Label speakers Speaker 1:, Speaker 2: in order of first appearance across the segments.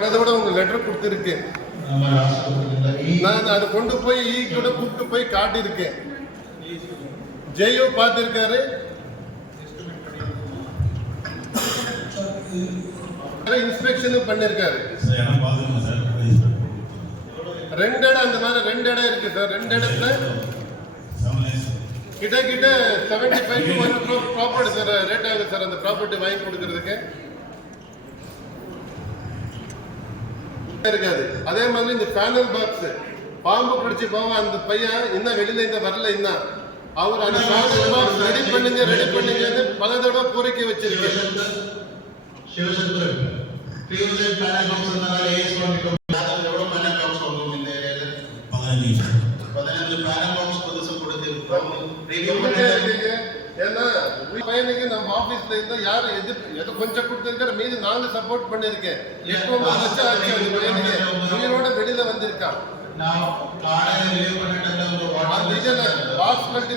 Speaker 1: அதை விட உங்க லெட்டர் கொடுத்துருக்கேன். நான் அதை கொண்டு போய் ஈ கூட கூப்பிட்டு போய் காட்டியிருக்கேன். ஜெயோ பார்த்துருக்காரு. இன்ஸ்பெக்ஷனும் பண்ணிருக்காரு. ரெண்டு இடம் அந்த மாதிரி ரெண்டு இடம் இருக்கு சார். ரெண்டு இடத்துல கிட்ட கிட்ட seventy five property sir rate ஆகுது சார் அந்த ப்ராப்பர்ட்டி வாங்கி கொடுக்கறதுக்கு. இருக்காது. அதே மாதிரி இந்த பேனல் பாக்ஸ் பாம்பு பிடிச்சி போவா அந்த பையன் இன்னும் வெளியில இந்த வரல இன்னும். அவர் அந்த பேனல் பாக்ஸ் ரெடி பண்ணுங்க ரெடி பண்ணுங்கன்னு பல தடவை கோரிக்கை வச்சிருக்காரு ஏன்னா பையனுக்கு நம்ம ஆபீஸ்ல இருந்தா யாரும் எது எது கொஞ்சம் கொடுத்துருக்கிற மீது நானும் சப்போர்ட் பண்ணிருக்கேன் எட்டு லட்சம் ஆச்சு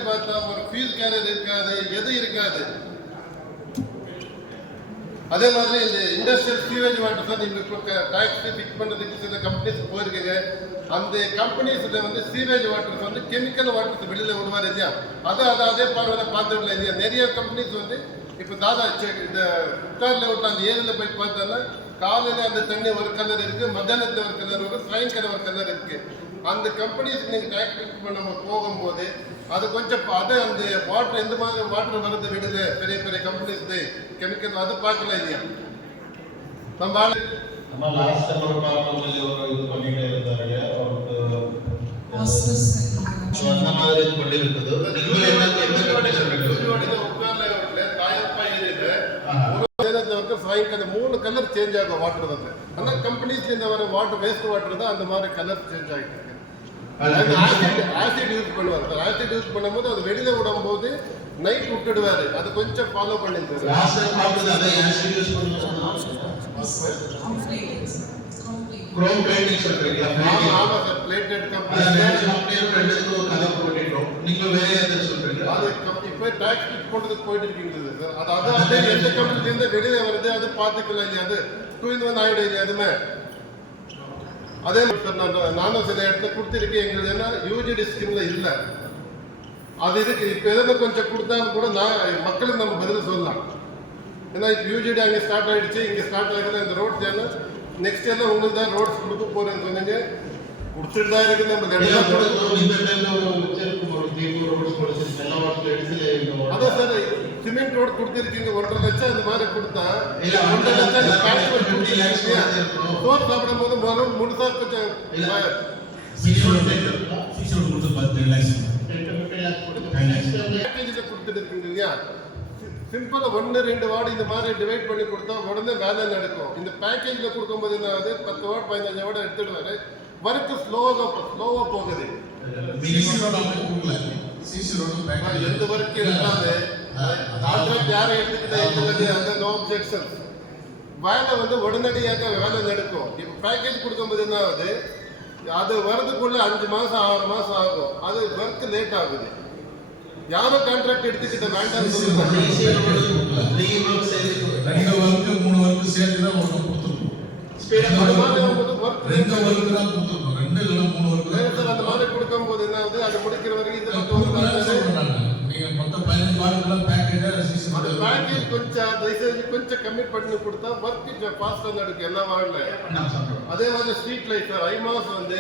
Speaker 1: பார்த்தா ஒரு இருக்காது எது இருக்காது. அதே மாதிரி இந்த இண்டஸ்ட்ரியல் சீவேஜ் வாட்டர் தான் நீங்கள் இப்போ பிக் பண்ணுறதுக்கு சில கம்பெனிஸ் போயிருக்குங்க. அந்த கம்பெனிஸில் வந்து சீவேஜ் வாட்டர்ஸ் வந்து கெமிக்கல் வாட்டர்ஸ் வெளியில் விடுவார் இல்லையா? அது அதை அதே பார்வையில் பார்த்துடல இல்லையா? நிறைய கம்பெனிஸ் வந்து இப்போ தாதா இந்த உட்காரில் விட்டு அந்த போய் பார்த்தோன்னா காலையில் அந்த தண்ணி ஒரு கலர் இருக்கு மத்தியானத்தில் ஒரு கலர் வரும் சாயங்காலம் ஒரு கலர் இருக்கு. அந்த கம்பெனிஸ்க்கு நீங்க டேக்ஸ் பண்ண போகும்போது அது கொஞ்சம் அது அந்த வாட்டர் எந்த மாதிரி வாட்டர் வருது விடுது பெரிய பெரிய கம்பெனிஸ் கெமிக்கல் அது பார்க்கல இல்லையா? நம்ம ஆளு
Speaker 2: இருந்தாரு அந்த மாதிரி
Speaker 1: பண்ணி இருக்குது சாயங்காலம் மூணு கலர் சேஞ்ச் ஆகும் வாட்டர் வந்து ஆனா கம்பெனிஸ்ல இந்த வர வாட்டர் வேஸ்ட் வாட்டர் தான் அந்த மாதிரி கலர் சேஞ்ச் ஆகிட்டு இருக்கு ஆசிட் ஆசிட் யூஸ் பண்ணுவார் சார் ஆசிட் யூஸ் பண்ணும்போது அது வெளியில விடும்போது நைட் விட்டுடுவாரு அது கொஞ்சம் ஃபாலோ பண்ணிட்டு சார்
Speaker 2: லாஸ்ட் டைம் பார்த்தது ಅದೇ ಆಸಿಡ್ ಯೂಸ್ ಕ್ರೋಮ್ ಪೇಂಟಿಂಗ್ சொல்றீங்களா
Speaker 1: ஆமா ஆமா சார் பிளேட்டட்
Speaker 2: ಅದೇ
Speaker 1: கம்பெனி
Speaker 2: ಕಂಪನಿ ಫ್ರೆಂಡ್ಸ್ಗೂ ಕಲರ್ ಕೊಟ್ಟಿದ್ರು ನೀವು ಬೇರೆ ಯಾವ್ದು சொல்றீங்க
Speaker 1: அது இப்ப டாக்ஸ் ஃபிட் பண்றதுக்கு போயிட்டு இருக்கீங்க சார் அது எந்த கம்பெனில இருந்து வெளியில வருது அது பார்த்துக்கலாம் இல்லையா? அது டூ இன் ஒன் ஆயிடும் இல்லையா அதுமே? அதே சார் நான் நானும் சில இடத்துல கொடுத்துருக்கேன். எங்களுக்கு என்ன யூஜிடி ஸ்கீம்ல இல்ல. அது இதுக்கு இப்ப எதுனா கொஞ்சம் கொடுத்தாலும் கூட நான் மக்களுக்கு நம்ம பதில் சொல்லலாம். ஏன்னா இப்போ யூஜிடி அங்கே ஸ்டார்ட் ஆயிடுச்சு. இங்கே ஸ்டார்ட் ஆகுது. இந்த ரோட்ஸ் எல்லாம் நெக்ஸ்ட் எல்லாம் உங்களுக்கு தான் ரோட்ஸ் கொடுக்க போறேன்னு சொன்னீங்க. கொடுத்துட்டு தான் இருக்கு நம்ம நீங்களும் ரோட்ஸ் கொடுத்துருக்கீங்க ரோடு கொடுத்துருக்கீங்க ஒன்றரை லட்சம் அந்த மாதிரி கொடுத்தா ஒன்றரை லட்சம் சோர் சாப்பிடும் போது முதல்ல முழுசா கொஞ்சம் சிம்பிளா ஒன்று ரெண்டு வார்டு இந்த மாதிரி டிவைட் பண்ணி கொடுத்தா உடனே வேலை நடக்கும். இந்த பேக்கேஜில் கொடுக்கும்போது என்ன ஆகுது? பத்து வார்டு பதினஞ்சு வார்டு எடுத்துடுவாரு. ஒர்க்கு ஸ்லோவாக ஸ்லோவாக போகுது. எந்த ஒர்க்கு இருக்காது கான்ட்ராக்ட் யாரை எடுத்துக்கிட்டா எங்களுக்கு அந்த நோ அப்ஜெக்ஷன் வேலை வந்து உடனடியாக வேலை நடக்கும். இப்போ பேக்கேஜ் கொடுக்கும்போது என்ன ஆகுது? அது வரதுக்குள்ள அஞ்சு மாசம் ஆறு மாசம் ஆகும். அது ஒர்க் லேட் ஆகுது. யாரும் கான்ட்ராக்ட் எடுத்துக்கிட்ட
Speaker 3: ரெண்டு ஒர்க்கு மூணு ஒர்க்கு சேர்த்து தான் கொடுத்துருக்கோம். ரெண்டு ஒர்க்கு கொடுத்துருக்கோம். ரெண்டு மூணு ஒர்க்கு
Speaker 1: அந்த மாதிரி ஆகுது அது முடிக்கிற வரைக்கும் வந்து
Speaker 3: வாரத்துலாம் பேக்கேஜா
Speaker 1: கொஞ்சம் தயவுசெய்து கொஞ்சம் கம்மி பண்ணி கொடுத்தா ஒர்க் ஃபாஸ்ட்டாக நடக்கும். எல்லா வார்டில் அதே மாதிரி ஸ்ட்ரீட் லைட் சார் ஐமாஸ் வந்து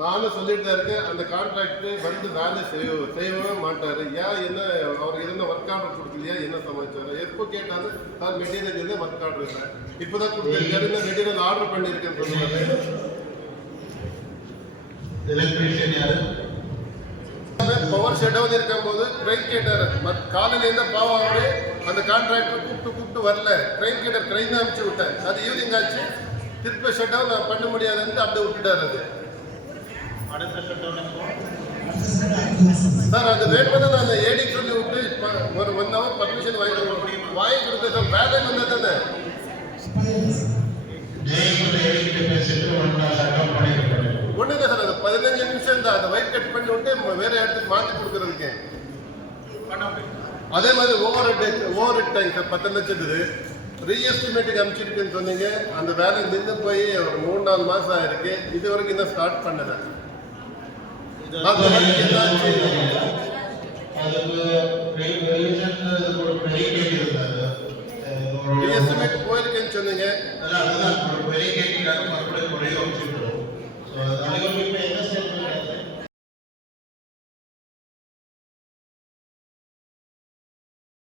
Speaker 1: நானும் சொல்லிட்டு தான் இருக்கேன். அந்த கான்ட்ராக்ட் வந்து வேலை செய்ய செய்யவே மாட்டாரு. ஏன் என்ன அவர் என்ன ஒர்க் ஆர்டர் கொடுக்கலையா? என்ன சமாச்சாரம்? எப்போ கேட்டாலும் சார் மெட்டீரியல் ஒர்க் ஆர்டர் இல்லை. கொடுத்துருக்காரு என்ன மெட்டீரியல் ஆர்டர் பண்ணியிருக்கேன்னு சொல்லுவாங்க
Speaker 2: எலக்ட்ரிஷியன் யாரு?
Speaker 1: பவர் ஷட் டவுன் இருக்கும்போது ட்ரெயின் கேட்டார். காலையிலேருந்து பாவம் அவரு அந்த கான்ட்ராக்டர் கூப்பிட்டு கூப்பிட்டு வரல. ட்ரெயின் கேட்டார். ட்ரெயின் அனுப்பிச்சு விட்டேன். அது ஈவினிங் ஆச்சு. திருப்ப ஷட் டவுன் நான் பண்ண முடியாதுன்னு அப்படியே விட்டுட்டார் அது. சார் அது வேணுமே நான் ஏடி சொல்லி விட்டு ஒரு ஒன் ஹவர் பர்மிஷன் வாங்கிட்டு முடியும் வாங்கி கொடுத்தது வேலை வந்தது தானே?
Speaker 2: ஜெயக்குள்ள ஏடி கிட்ட சட்டம் பண்ணிருக்கோம்
Speaker 1: ஒன்றும் இல்லை சார் அது பதினஞ்சு நிமிஷம் தான் அதை ஒயிட் கட் பண்ணி விட்டு வேற இடத்துக்கு மாற்றி கொடுக்குறதுக்கு. அதே மாதிரி overhead over tank sir பத்து லட்சத்துக்கு ரீஎஸ்டிமேட்டுக்கு அனுப்பிச்சிருக்குன்னு சொன்னீங்க. அந்த வேலை நின்று போய் ஒரு மூணு நாலு மாசம் ஆயிருக்கு. இது வரைக்கும் இன்னும் ஸ்டார்ட் பண்ணல. வேலைக்கு ஏதாச்சும்